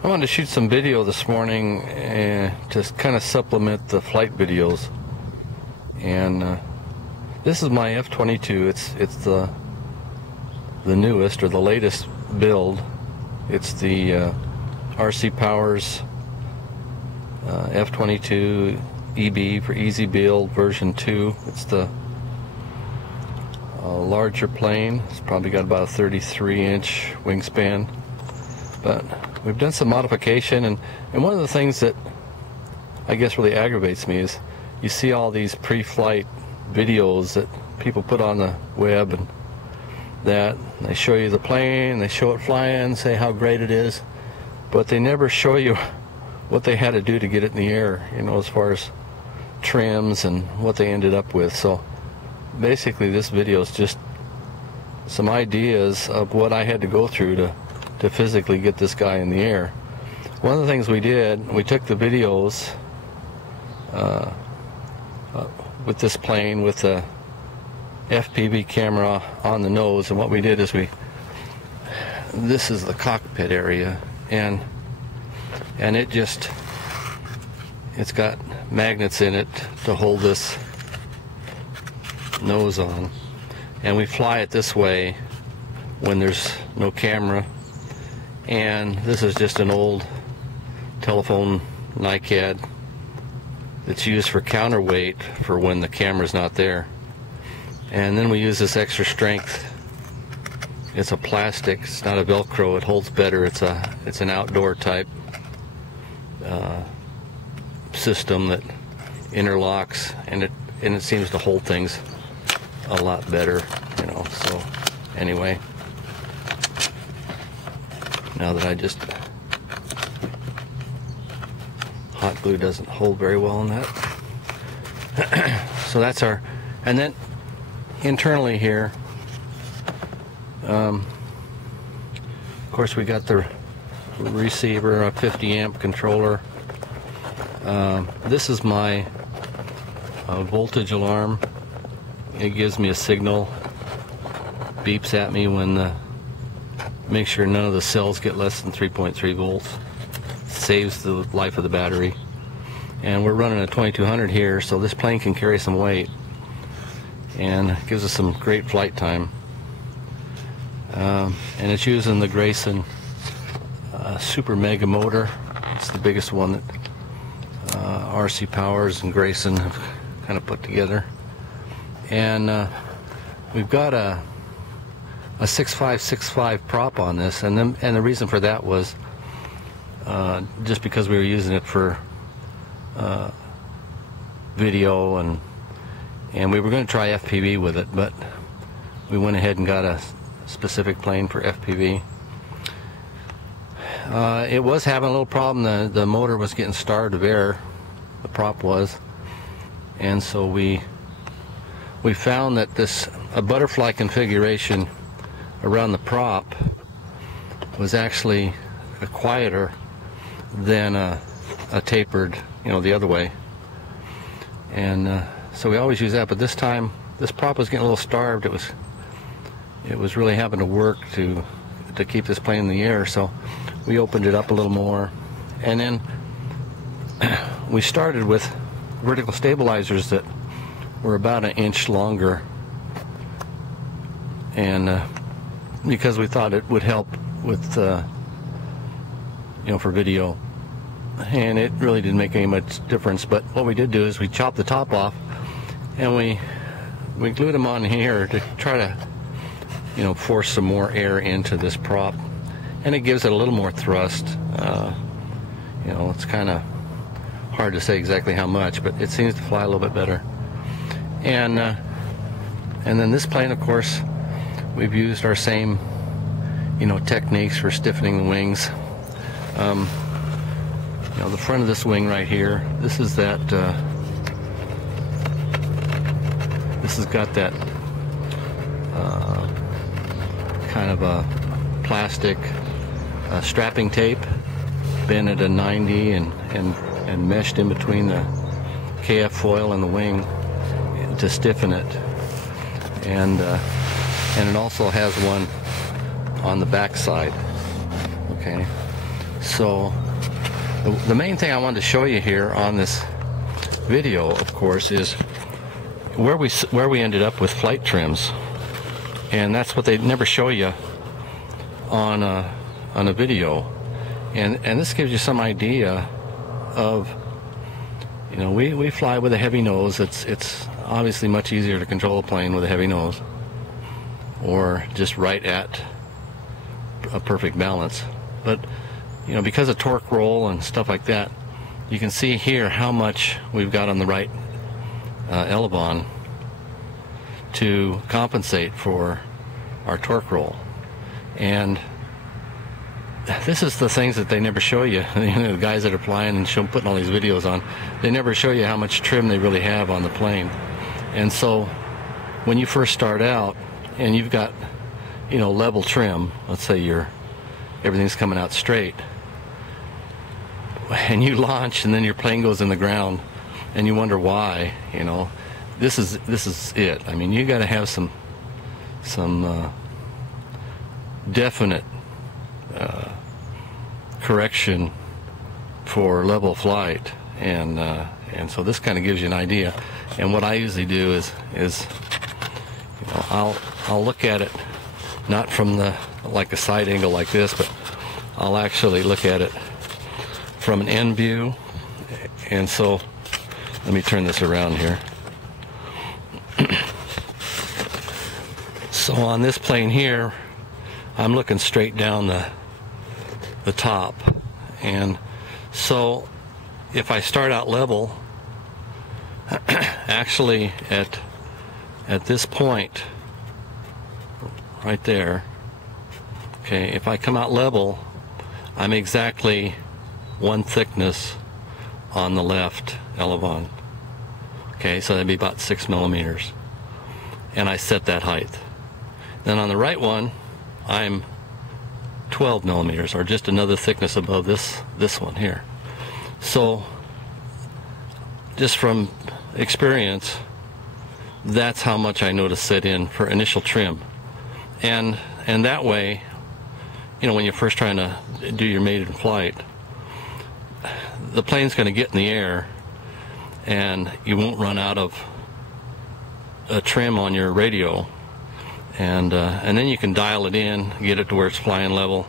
I wanted to shoot some video this morning to kind of supplement the flight videos. And this is my F-22. It's the newest or the latest build. It's the RCPowers F-22 EB for Easy Build version 2. It's the larger plane. It's probably got about a 33-inch wingspan. But we've done some modification, and one of the things that I guess really aggravates me is you see all these pre-flight videos that people put on the web, and that they show you the plane, they show it flying, say how great it is, but they never show you what they had to do to get it in the air, you know, as far as trims and what they ended up with. So basically this video is just some ideas of what I had to go through to physically get this guy in the air. One of the things we did, we took the videos with this plane with the FPV camera on the nose, and what we did is this is the cockpit area, and it's got magnets in it to hold this nose on, and we fly it this way when there's no camera. And this is just an old telephone NiCad that's used for counterweight for when the camera's not there. And then we use this extra strength. It's a plastic, it's not a Velcro, it holds better. It's an outdoor type system that interlocks, and it seems to hold things a lot better, you know. So anyway, now that hot glue doesn't hold very well on that. So that's our, and then internally here, of course we got the receiver, a 50 amp controller. This is my voltage alarm. It gives me a signal, beeps at me when make sure none of the cells get less than 3.3 volts. Saves the life of the battery. And we're running a 2200 here, so this plane can carry some weight and gives us some great flight time. And it's using the Grayson Super Mega motor. It's the biggest one that RCPowers and Grayson have kind of put together. And we've got a 6565 prop on this, and the reason for that was just because we were using it for video, and we were going to try FPV with it, but we went ahead and got a specific plane for FPV. It was having a little problem. The motor was getting starved of air, the prop was, and so we found that a butterfly configuration around the prop was actually quieter than a tapered, you know, the other way. And so we always use that, but this time this prop was getting a little starved. It was really having to work to keep this plane in the air, so we opened it up a little more, and then we started with vertical stabilizers that were about an inch longer, and because we thought it would help with you know, for video, and it really didn't make any much difference. But what we did do is we chopped the top off, and we glued them on here to try to, you know, force some more air into this prop, and it gives it a little more thrust. You know, it's kind of hard to say exactly how much, but it seems to fly a little bit better. And then this plane, of course, we've used our same, you know, techniques for stiffening the wings. You know, the front of this wing right here, this is that this has got that kind of a plastic strapping tape bent at a 90 and meshed in between the KF foil and the wing to stiffen it, and it also has one on the back side. Okay, So the main thing I wanted to show you here on this video, of course, is where we ended up with flight trims, and that's what they never show you on a video. And this gives you some idea of, you know, we fly with a heavy nose. It's obviously much easier to control a plane with a heavy nose, or just right at a perfect balance. But you know, because of torque roll and stuff like that, you can see here how much we've got on the right elevon to compensate for our torque roll. And this is the things that they never show you. You know, the guys that are flying and putting all these videos on, they never show you how much trim they really have on the plane. And so when you first start out and you've got, you know, level trim, let's say everything's coming out straight, and you launch and then your plane goes in the ground and you wonder why, you know, this is it. I mean, you got to have some definite correction for level flight, and so this kind of gives you an idea. And what I usually do is you know, I'll look at it not from like a side angle like this, but I'll actually look at it from an end view. And so let me turn this around here. So on this plane here, I'm looking straight down the top, and so if I start out level, actually at this point right there, okay, if I come out level, I'm exactly one thickness on the left elevon. Okay, so that'd be about 6 millimeters, and I set that height. Then on the right one, I'm 12 millimeters, or just another thickness above this one here. So just from experience, that's how much I know to set in for initial trim. And that way, you know, when you're first trying to do your maiden flight, the plane's going to get in the air and you won't run out of a trim on your radio. And then you can dial it in, get it to where it's flying level,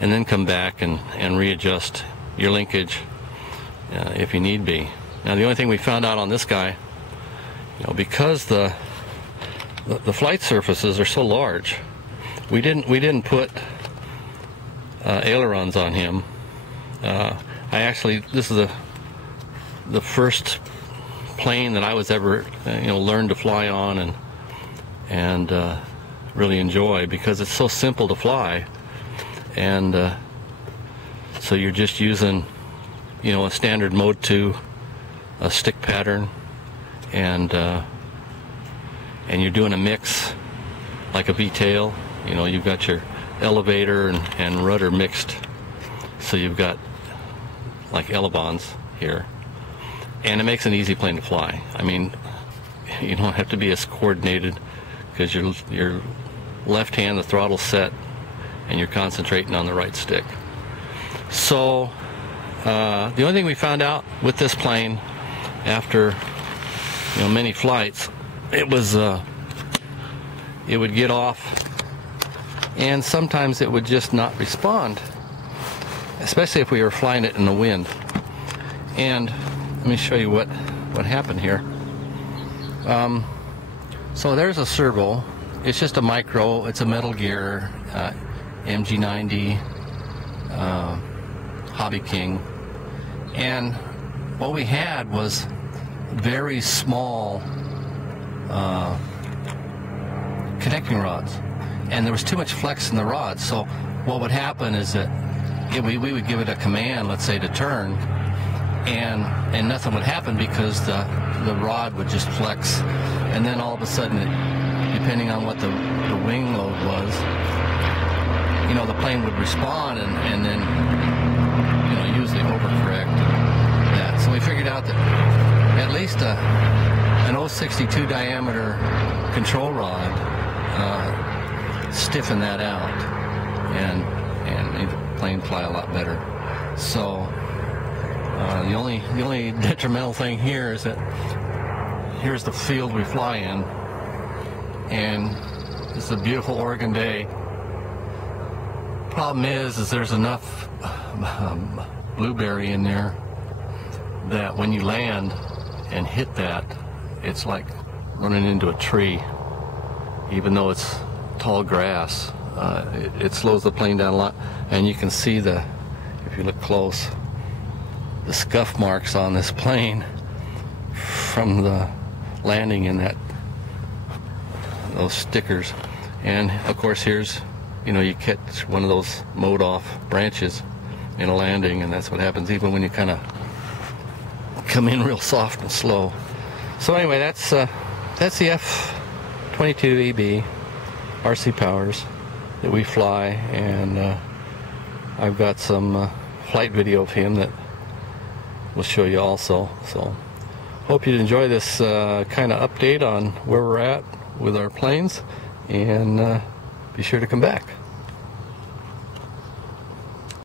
and then come back and readjust your linkage if you need be. Now, the only thing we found out on this guy, you know, because the flight surfaces are so large, we didn't put ailerons on him. This is the first plane that I was ever learned to fly on and really enjoy, because it's so simple to fly, and so you're just using, you know, a standard mode 2, a stick pattern, and you're doing a mix like a V-tail. You know, you've got your elevator and rudder mixed, so you've got like elevons here, and it makes an easy plane to fly. I mean, you don't have to be as coordinated, because your left hand, the throttle's set, and you're concentrating on the right stick. So the only thing we found out with this plane after, you know, many flights, it was it would get off, and sometimes it would just not respond, especially if we were flying it in the wind. And let me show you what happened here. So there's a servo. It's just a micro. It's a Metal Gear MG90 Hobby King, and what we had was very small connecting rods, and there was too much flex in the rods. So what would happen is that we would give it a command, let's say, to turn, and nothing would happen, because the rod would just flex, and then all of a sudden, depending on what the wing load was, you know, the plane would respond and then, you know, usually overcorrect that. So we figured out that at least an 0.62 diameter control rod stiffen that out and made the plane fly a lot better. So the only detrimental thing here is that here's the field we fly in, and it's a beautiful Oregon day. Problem is there's enough blueberry in there that when you land and hit that, it's like running into a tree. Even though it's tall grass, it slows the plane down a lot, and you can see if you look close, the scuff marks on this plane from the landing in those stickers. And of course here's, you catch one of those mowed off branches in a landing, and that's what happens even when you kind of come in real soft and slow. So anyway, that's the F-22 EB RCPowers that we fly, and I've got some flight video of him that we'll show you also. So hope you enjoy this kind of update on where we're at with our planes, and be sure to come back.